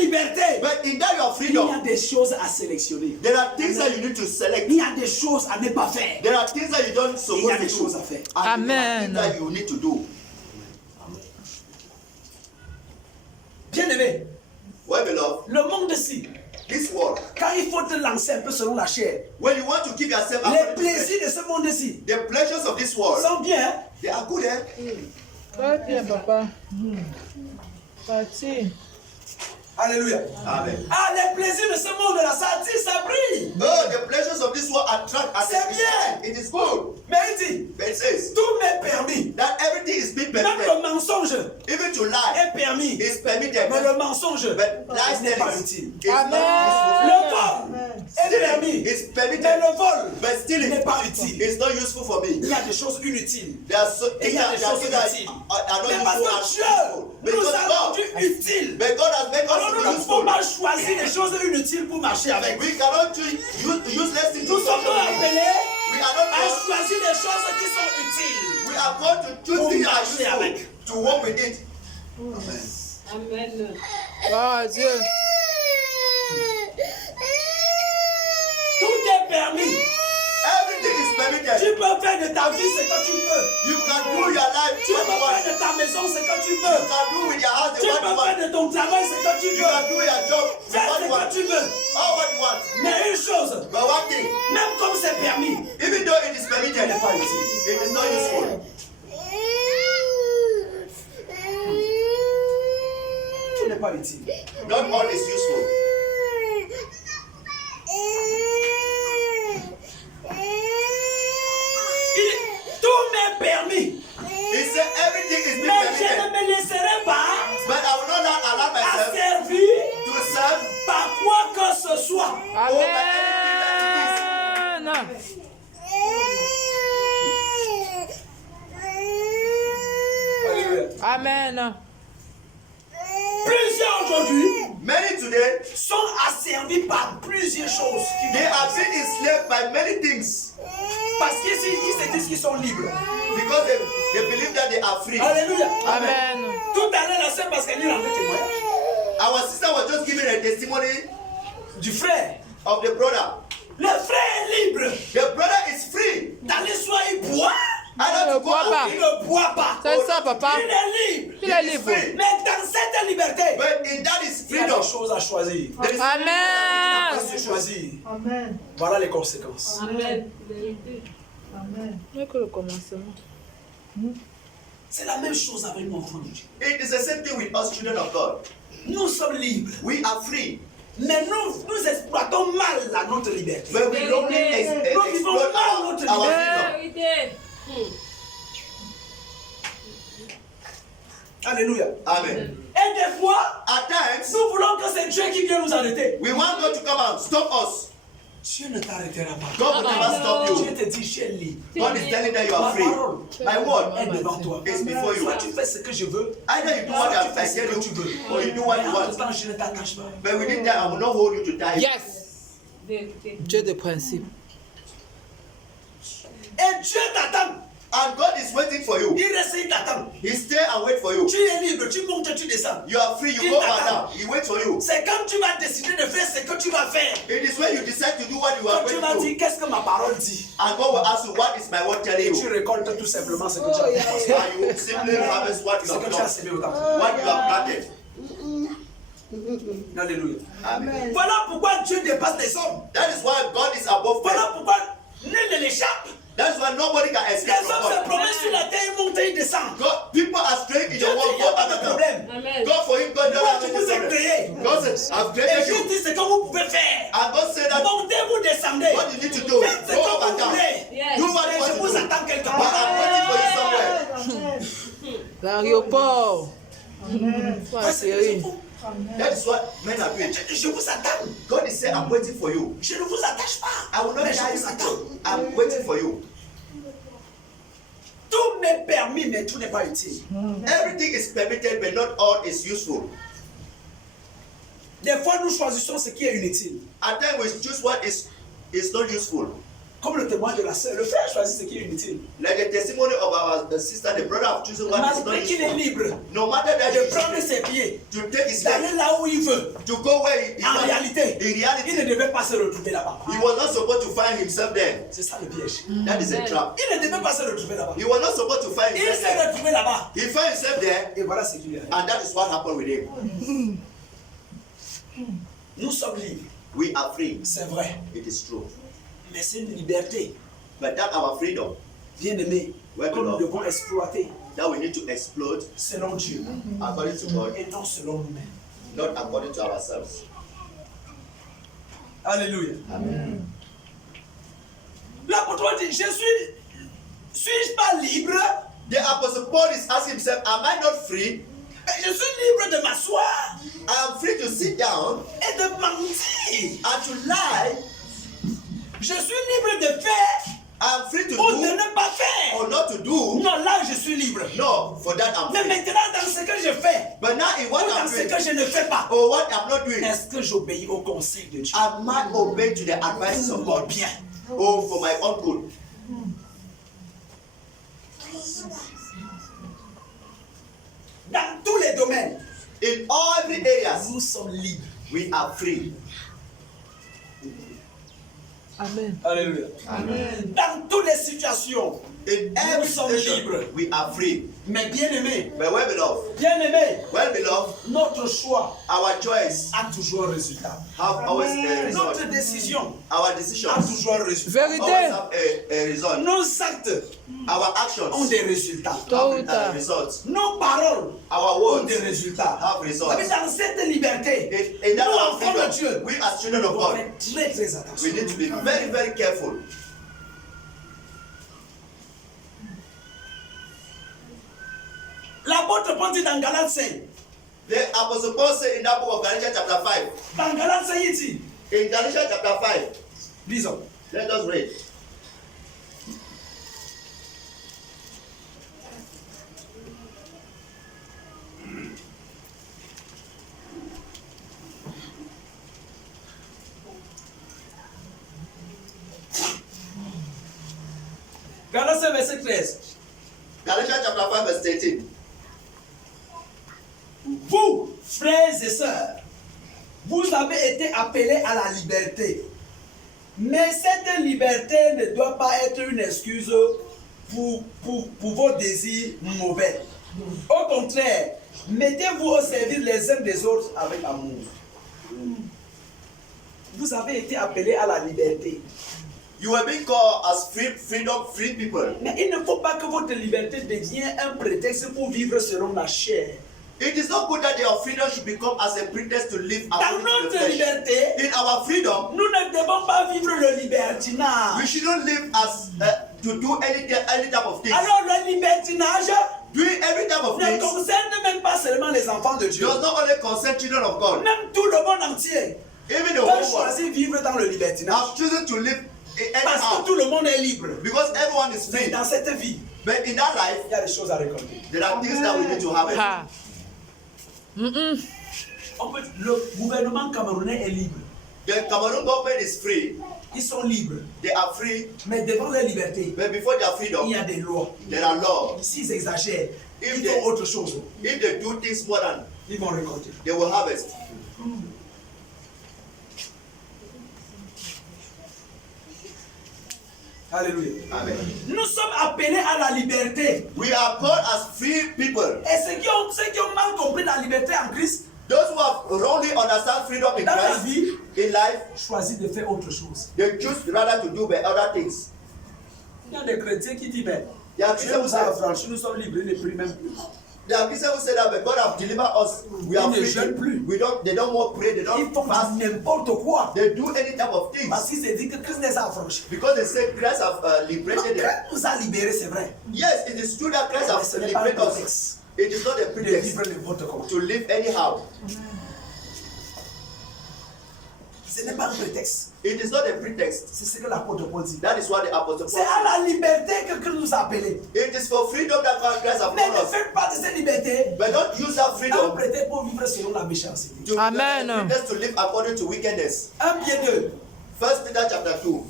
liberté, But in that your il y freedom, a des choses à sélectionner. there are things that you need to select. Il y a des choses à ne pas faire. There are things that you don't Il y a supposed des to choses do. à faire. And there are Amen. things that you need to do. Bien-aimé, Well, beloved, le monde-ci, this world, quand il faut te lancer un peu selon la chair, when you want to keep yourself les according to plaisirs de ce monde-ci the pleasures of this world, sont bien. Hein? they are good, eh? Très bien, papa. Parti. Alléluia. Amen. Ah, les plaisirs de ce monde-là, ça attire, ça brille. Oh, the pleasures of this world attract C'est attention. bien. It is good. Mais il dit, But it says tout m'est permis. that everything is being Même permitted. le mensonge Even to lie est permis. is permitted. Mais le mensonge But ce n'est pas lies utile. is not Le vol est permis. useful. It's Mais permitted. le vol But still, n'est pas utile. it's not useful for me. Il y a des choses inutiles. There are so Et things il y a that des choses are utiles. not Mais parce useful que and Dieu useful. nous Because a God, rendus utiles. but God has made Alors nous us ne pouvons useful. pas choisir des choses inutiles pour marcher avec. We cannot choose useless things Nous to sommes follow. appelés We are not à called. choisir des choses qui sont utiles. We are called to choose Pour things that marcher are avec. useful to work with it. Amen. Oh Dieu. Tout est permis. Everything is permitted. Tu peux faire de ta vie ce que tu veux. You can do your life Tu what peux you want. faire de ta maison ce que tu You veux. can do with your house Tu what you peux want. faire de ton travail ce que tu You veux. can do your job Fais what ce you que want. tu veux. All what you want. Mais une chose, But one thing, même comme c'est permis, even though it is ce permitted, n'est pas utile. it is not useful. Tout n'est pas utile. Not all is useful. Tout m'est permis. He said everything is being Mais je ne permitted. me laisserai pas But I will not allow myself asservir to serve par quoi que ce soit. Amen. Amen. Plusieurs aujourd'hui many today. sont asservis par plusieurs choses. They are being enslaved by many things Parce qu'ils se disent qu'ils sont libres. because they believe that they are free. Alléluia. Amen. Tout à l'heure, la sœur Pascaline rendait témoignage Our sister was just giving a testimony du frère. of the brother. Le frère est libre. The brother is free. D'aller soit il boit, I ne don't go boit out. pas. il ne boit pas. C'est ça, papa. Il est libre. Il est libre. Mais dans cette liberté, But in that is il y a freedom. des choses à choisir. There is Amen. À se choisir. Amen. Voilà les conséquences. Amen. Vérité. Amen. Mieux que le commencement. C'est la même chose avec nous, enfants de Dieu. It is the same thing with us children of God. Nous sommes libres. We are free. Mais nous exploitons mal notre liberté. But we only Nous vivons explore mal notre our liberté. freedom. Vérité. Alléluia. Amen. Et des fois, At times, nous voulons que c'est Dieu qui vienne nous arrêter. we want God to come and stop us. Dieu ne t'arrêtera pas. God will never stop Dieu you. te dit, je suis libre. God is telling that you Ma are free. parole My word est devant toi. is before you. Soit tu fais ce que je veux, Either you do soit what tu I fais ce tell que tu you, veux. or you do what Mais you en want. tout temps, je ne t'attache pas. But within that, I will not hold you to tie you. Yes. Vérité. Dieu de principe. Et Dieu t'attend. And God is waiting for you. Il reste, il t'attend. He stay and wait for you. Tu es libre, tu montes, tu descends. You are free, you Il go t'attend. back down. He waits for you. C'est quand tu vas décider de faire ce que tu vas faire. It is when you decide to do what you are Quand tu going vas to dire, do. qu'est-ce que ma parole dit? And God will ask you, what is my word telling Et tu you? récoltes tout simplement ce que tu as fait. And you simply harvest what you Ce have que tu as done, semé au temps. what you have planted. Alléluia. Amen. Voilà pourquoi Dieu dépasse les hommes. That is why God is above Voilà men. pourquoi nul ne l'échappe. That is why nobody can Les escape from hommes se God. promènent sur la terre, ils montent et ils descendent. God. People are straying in Dieu the dit, world. il n'y a God pas de has problème. Amen. God for him, God Moi, doesn't je have vous ai any problem. créé. God says, I've Et created Dieu you. dit ce que vous pouvez faire. And God said that Montez, vous descendez. what you need to do, Faites ce go que up and vous down. voulez. Yes. Do what Et you je want vous to do. attends quelque But part. I'm waiting for you somewhere. Amen. L'aéroport. Amen. Ouais, chérie. That is what men are doing. Je vous attends. God is saying, I'm waiting for you. Je ne vous attache pas. I will not Mais je die vous attends. you. I'm waiting for you. Tout m'est permis, mais tout n'est pas utile. Everything is permitted, but not all is useful. Des fois, nous choisissons ce qui est inutile. At times we choose what is not useful. Comme le témoin de la sœur, le frère choisit ce qui est inutile. Like the testimony of our sister, the brother of choosing what is not Malgré qu'il est useful. libre No matter that de he prendre is ses pieds, to take his d'aller step, là où il veut, to go where he en wants. réalité, In il ne reality, devait pas se retrouver là-bas. he was not supposed to find himself there. C'est ça le piège. That is a trap. Il ne devait pas se retrouver là-bas. He was not supposed to find Il himself s'est there. retrouvé là-bas. He found himself there, Et voilà ce qui lui arrive. and that is what happened with him. Nous sommes libres, We are free. c'est vrai. It is true. Mais c'est une liberté, But that our freedom bien aimé, Ouais, que nous alors. devons exploiter that we need to explode selon Dieu according to God, et non selon nous-mêmes. not according to ourselves. Alléluia. Amen. L'apôtre dit, suis-je pas libre? The apostle Paul is asking himself, am I not free? Mais je suis libre de m'asseoir I am free to sit down et de mentir. and to lie. Je suis libre de faire I am free to ou de do ne pas faire. or not to do. Non, là je suis libre. No, for that I'm Mais free. maintenant, dans ce que je fais, But now in ou what dans I'm ce doing que je ne fais pas, or what I'm not doing, est-ce que j'obéis au conseil de Dieu? am I obeying to the advice of Pour God bien. or for my own good? Dans tous les domaines, In every areas, nous sommes libres. we are free. Amen. Alléluia. Amen. Dans toutes les situations, In every Nous sommes situation, libres. we are free. mais bien aimé, But well beloved, notre choix our choice a toujours un résultat. have always a result. Notre décision Our a decisions toujours un résultat. always Vérité. have a result. Nos actes Our ont actions des résultats. Tôt ou have tard. results. Nos paroles Our ont words des résultats. have results. Mais dans cette liberté, In that nous, our enfants de Dieu, freedom, we as children of devons God, faire très très we attention. need to be very, very careful. L'apôtre Paul dit dans Galates 5, The Apostle Paul said in that book of Galatians chapter 5, dans Galates 5, il dit, in Galatians chapter 5, lisons, let us read. Galates 5, verset 13. Galatians chapter 5 verse 13. Vous, frères et sœurs, vous avez été appelés à la liberté. Mais cette liberté ne doit pas être une excuse pour vos désirs mauvais. Au contraire, mettez-vous au service les uns des autres avec amour. Vous avez été appelés à la liberté. You were being called as free people. Mais il ne faut pas que votre liberté devienne un prétexte pour vivre selon la chair. It is not good that your freedom should become as a pretext to live Dans according to the notre flesh. liberté, In our freedom, nous ne devons pas vivre le libertinage. we shouldn't live as to do any type of things. Alors le libertinage Doing every type of ne things concerne même pas seulement les enfants de Dieu. does not only concern children of God. Même tout le monde entier Even the peut whole world choisir vivre dans le libertinage. have chosen to live Parce que anyhow tout le monde est libre. because everyone is Mais free. dans cette vie, But in that life, il y a des choses à récolter. there are things that we need to have. Ha. Le gouvernement camerounais est libre. The Cameroon government is free. Ils sont libres. They are free. Mais devant leur liberté, But before their il y freedom, a des lois. there are laws. S'ils exagèrent, If ils they- font autre chose. If they do things more than, Ils vont récolter. they will harvest. Alléluia. Amen. Nous sommes appelés à la liberté. We are called as free people. Et ceux qui ont mal compris la liberté en Christ, Those who have wrongly understand freedom in dans la Christ, vie, in life, choisissent de faire autre chose. they choose rather to do the other things. Il y a des chrétiens qui disent, mais There are Dieu Christians who nous a say, affranchis, nous sommes libres, il ne prie même plus. there are Christians who say that, but God have delivered us. We are Ils ne free. jeûnent plus. They don't want to pray. They Ils don't font fast. n'importe quoi. They do any type of things Parce qu'ils se disent que Christ les a affranchis. because they say Christ have Donc, liberated them. Christ nous a libérés, c'est vrai. Yes, it is true that Christ Mais have ce n'est pas un liberated us. prétexte It is not a de pretext vivre n'importe comment. to live anyhow. Ce n'est pas un prétexte. It is not a pretext. C'est ce que l'apôtre Paul dit. That is what the apostle C'est Paul à la liberté que Christ nous a appelés. said. It is for freedom that Christ have Mais called ne us. faites pas de cette liberté But don't use that un freedom prétexte pour vivre selon la méchanceté. to Amen. pretext to live according to wickedness. 1 Pierre 2, 1 Peter chapter 2,